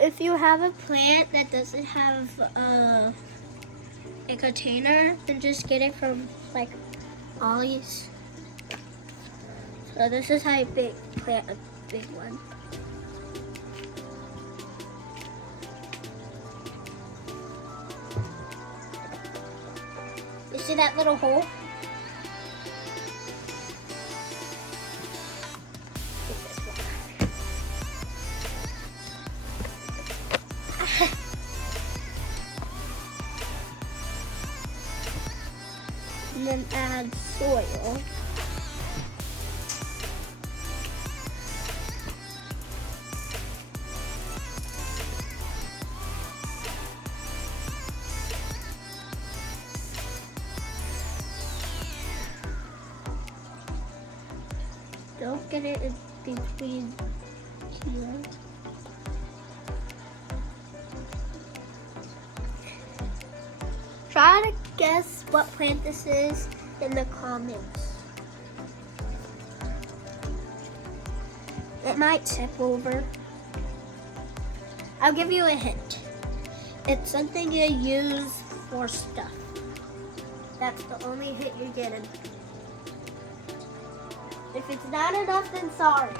if you have a plant that doesn't have a container, then just get it from like Ollie's. So this is how you plant a big one. You see that little hole? And then add soil. Don't get it in between here. Try to guess what plant this is in the comments. It might tip over. I'll give you a hint. It's something you use for stuff. That's the only hint you're getting. If it's not enough, then sorry.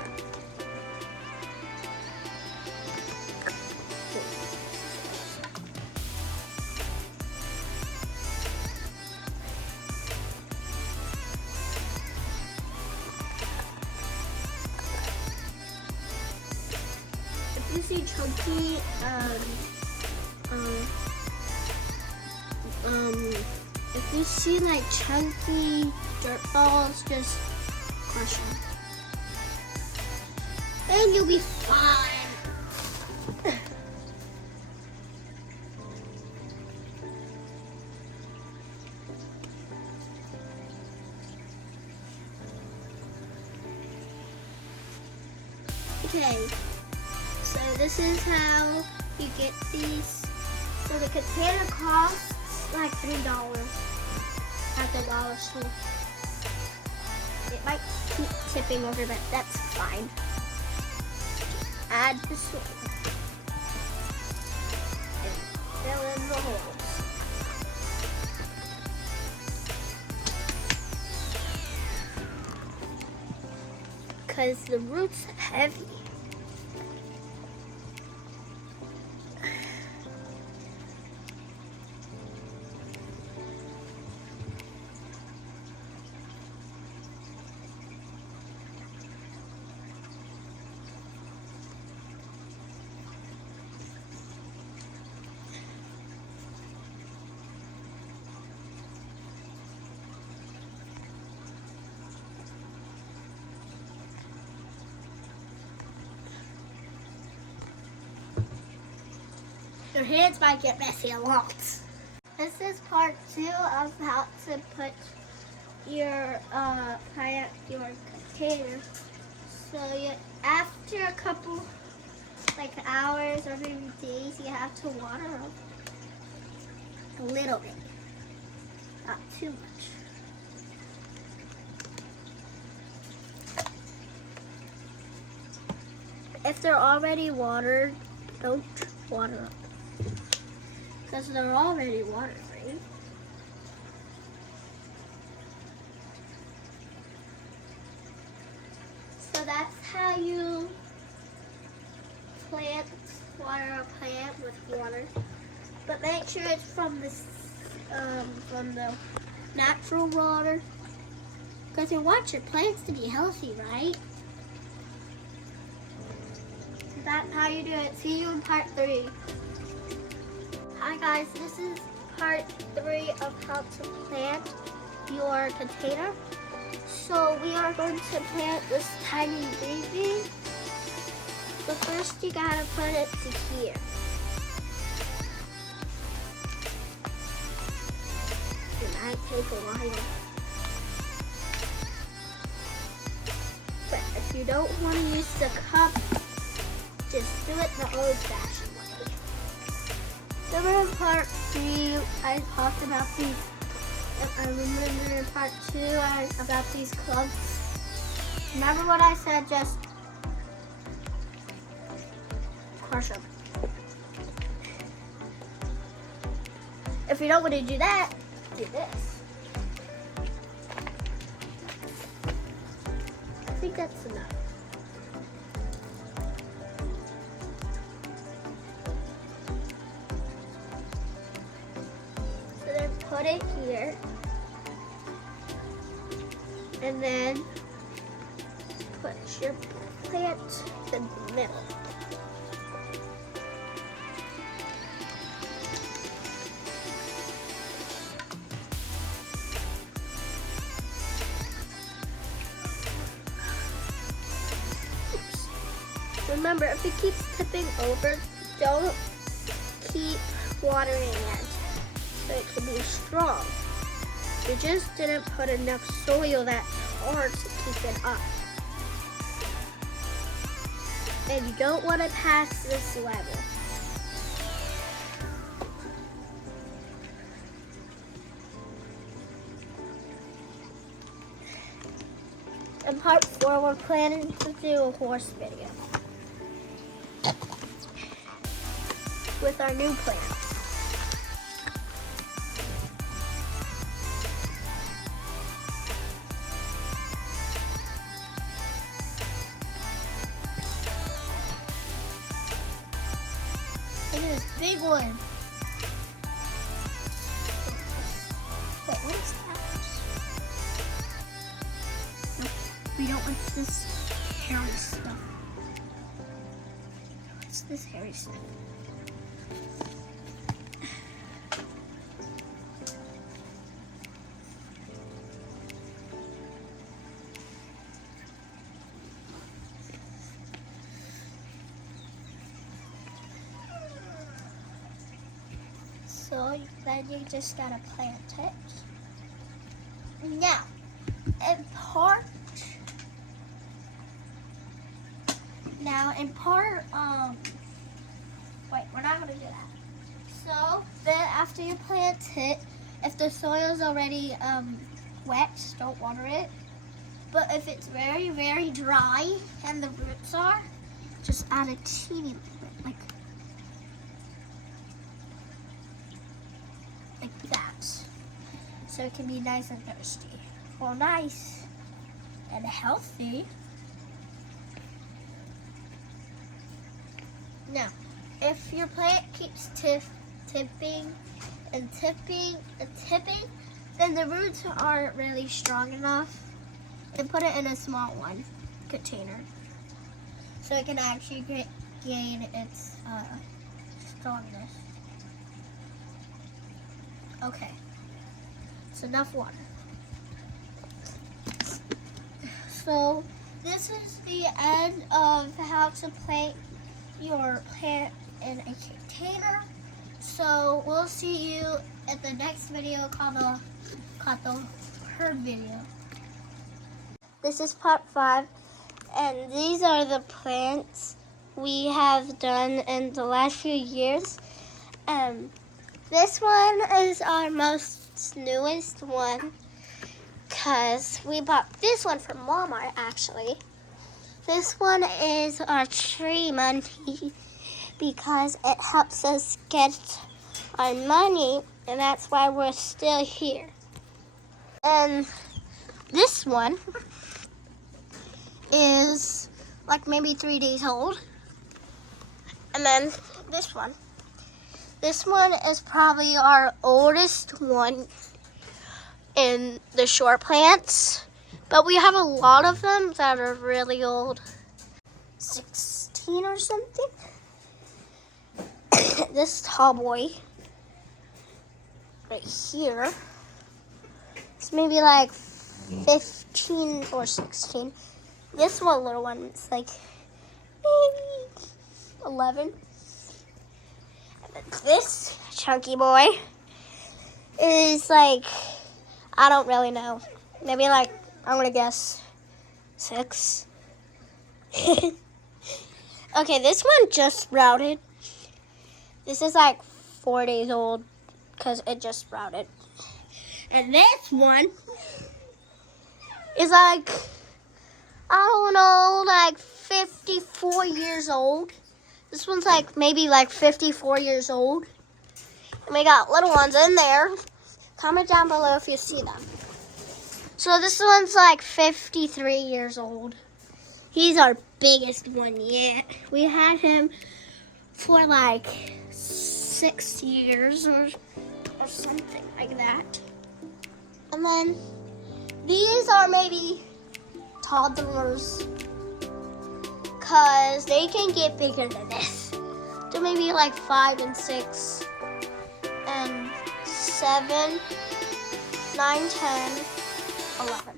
If you see chunky, if you see like chunky dirt balls, just crush them. And you'll be fine. Okay, so this is how you get these. So the container costs like $3 at the dollar store. It might keep tipping over, but that's fine. Add the soil and fill in the holes. Because the root's heavy. Your hands might get messy a lot. This is part 2 of how to put your plant, your container. So after a couple like hours or maybe days, you have to water them a little bit, not too much. If they're already watered, don't water them. Because they're already water free. So that's how you water a plant with water. But make sure it's from the natural water. Because you want your plants to be healthy, right? So that's how you do it. See you in part 3. Hi guys, this is part 3 of how to plant your container. So we are going to plant this tiny baby. But first you gotta put it to here. It might take a while. But if you don't want to use the cup, just do it the old-fashioned way. Remember in part 3, I talked about these. I remember in part 2 about these clubs. Remember what I said? Just crush them. if you don't want to do that, do this. I think that's enough. So then put it here. And then put your plant in the middle. Remember, if it keeps tipping over, don't keep watering it so it can be strong. You just didn't put enough soil that's hard to keep it up. And you don't want to pass this level. In part 4, we're planning to do a horse video with our new plants. Look at this big one. Wait, what is that? No, we don't want this hairy stuff. What's this hairy stuff? So then you just gotta plant it. Now, in part, wait, we're not gonna do that. So then after you plant it, if the soil's already wet, don't water it. But if it's very, very dry and the roots are, just add a teeny little bit, like that. So it can be nice and thirsty. Well, nice and healthy. Now, if your plant keeps tipping and tipping and tipping, then the roots aren't really strong enough. Then put it in a small container so it can actually gain its strongness. Okay, it's enough water. So this is the end of how to plant your plant in a container. So we'll see you at the next video called the herd video. This is part 5, and these are the plants we have done in the last few years. This one is our most newest one because we bought this one from Walmart actually. This one is our tree money because it helps us get our money, and that's why we're still here. And this one is like maybe 3 days old. And then this one is probably our oldest one in the short plants. But we have a lot of them that are really old. 16 or something. This tall boy right here, it's maybe like 15 or 16. This one little one is like maybe 11. And then this chunky boy is like, I don't really know. Maybe like, I'm gonna guess 6. Okay, this one just sprouted. This is like 4 days old because it just sprouted. And this one is like, I don't know, like 54 years old. This one's like maybe like 54 years old. And we got little ones in there. Comment down below if you see them. So this one's like 53 years old. He's our biggest one yet. We had him for like 6 years or something like that. And then these are maybe toddlers, because they can get bigger than this. So maybe like 5 and 6 and 7, 9, 10, 11.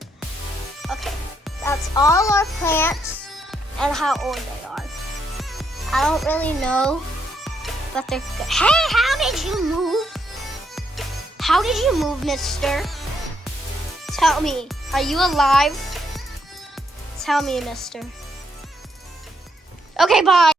Okay, that's all our plants and how old they are. I don't really know, but they're good. Hey, how did you move? How did you move, mister? Tell me, are you alive? Tell me, mister. Okay, bye.